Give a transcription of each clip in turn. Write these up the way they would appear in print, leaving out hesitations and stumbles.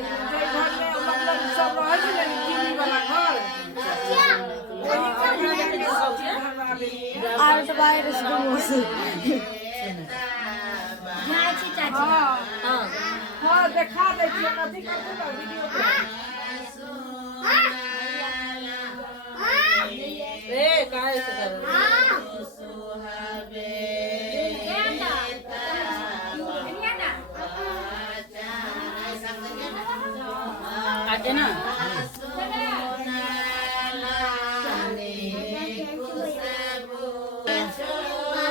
घर में मतलब सब रहे थे लेकिन टीवी वाला घर आर्ट बाहर शुरू से हाँ देखा देखिए कथी करते ना वीडियो पे काहे से कर आते ना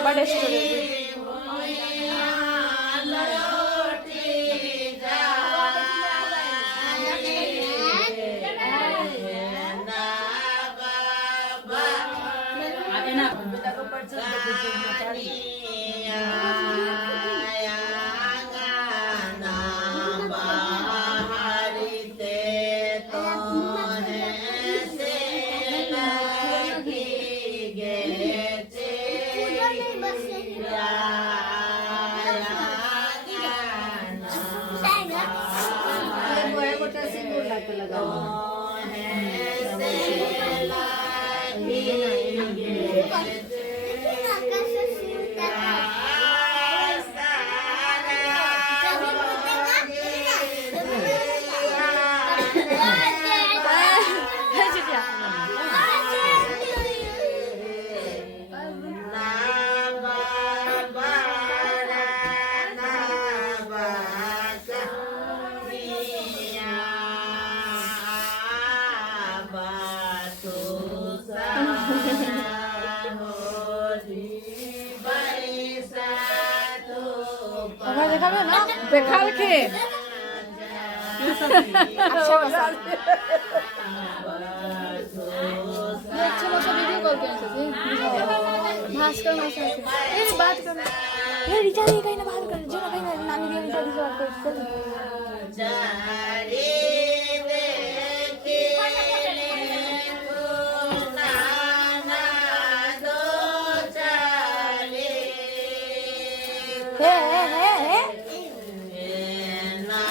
बड़े स्टूडियो देखा के अच्छा वीडियो कॉल कैसे थे भास्कर मासा ए बात कर ए रिचा ये कहीं ना बात कर जो ना कहीं ना नानी भी रिचा से बात कर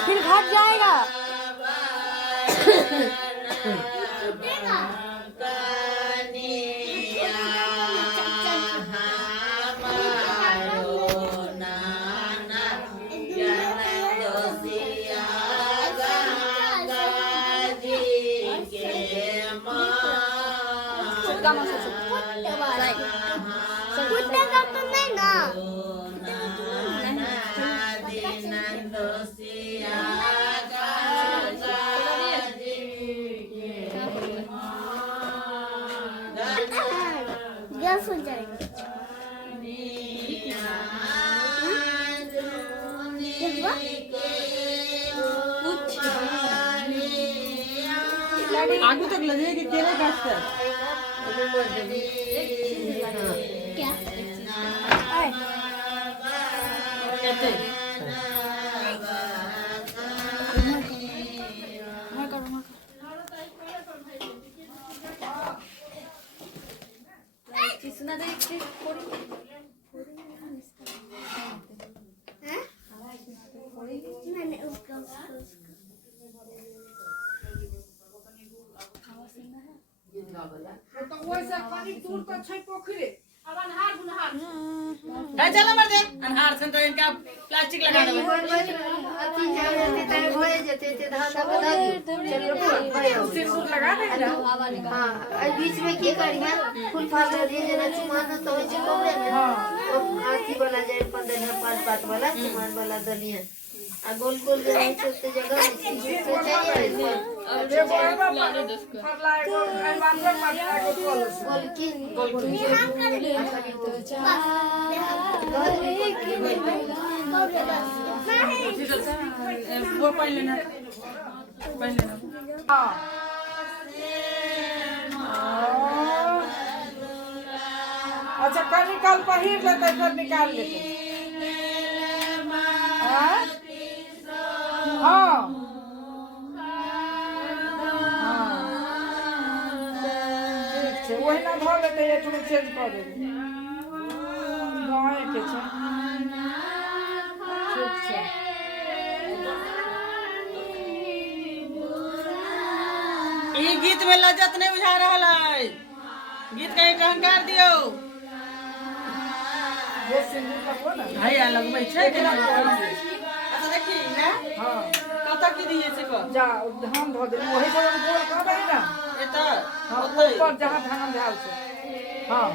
फिर घट जाएगा गैस हो जाएगा आगू तक लगे कि केले काट कर क्या सुना दे मैंने उसका तो वैसे पानी दूर तो छै पोखरे अब अनहार बुनहार है चल मर दे अनहार से तो इनका प्लास्टिक लगा दे अति जाते त होए जते ते धागा बदल सिंदूर लगा दे ना हां ए बीच में की करिया फूल फाल दे जना चुमान तो होय छै कोबरे में हां आती वाला जे 15 5 पात वाला चुमान वाला दलिया आ गोल गोल जे है से जगह में चाहिए गोल की वो पहले ना अच्छा कल निकाल पहिर लेते फिर निकाल लेते हाँ वही ना धो लेते एक चेंज कर देते गाँव के ठीक है ई गीत में लज्जत नहीं बुझा रहा है। गीत कहीं टहंकार दियो। ये सिंदूर लगबो ना भैया लगबै छै कि ना? अच्छा देखी ना हां कत की दिए से को जा धान धो दे वही सब गोल कहबै ना एता हां ओतै ऊपर जहां धान भेल छै हां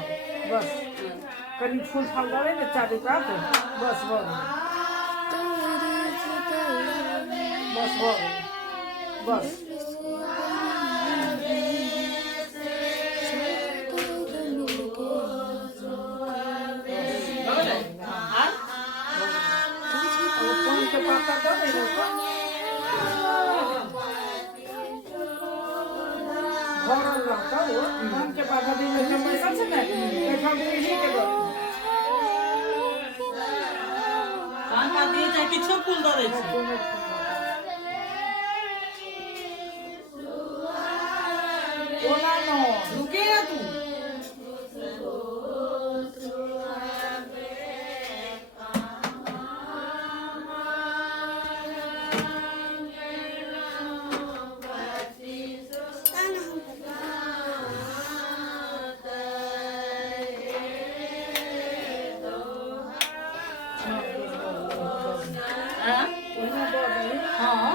बस कनी फूल फाल डाले ने चारू कात बस बस बोले हां और पान के पाता दो दे भरल रहता वो पान के पाता दिन में पैसा से ना देखा बुझी के दो पान का दिए चाहे किछो फूल दऽ दै छै। ओना न रुके ना तू हां ओना दो दे हां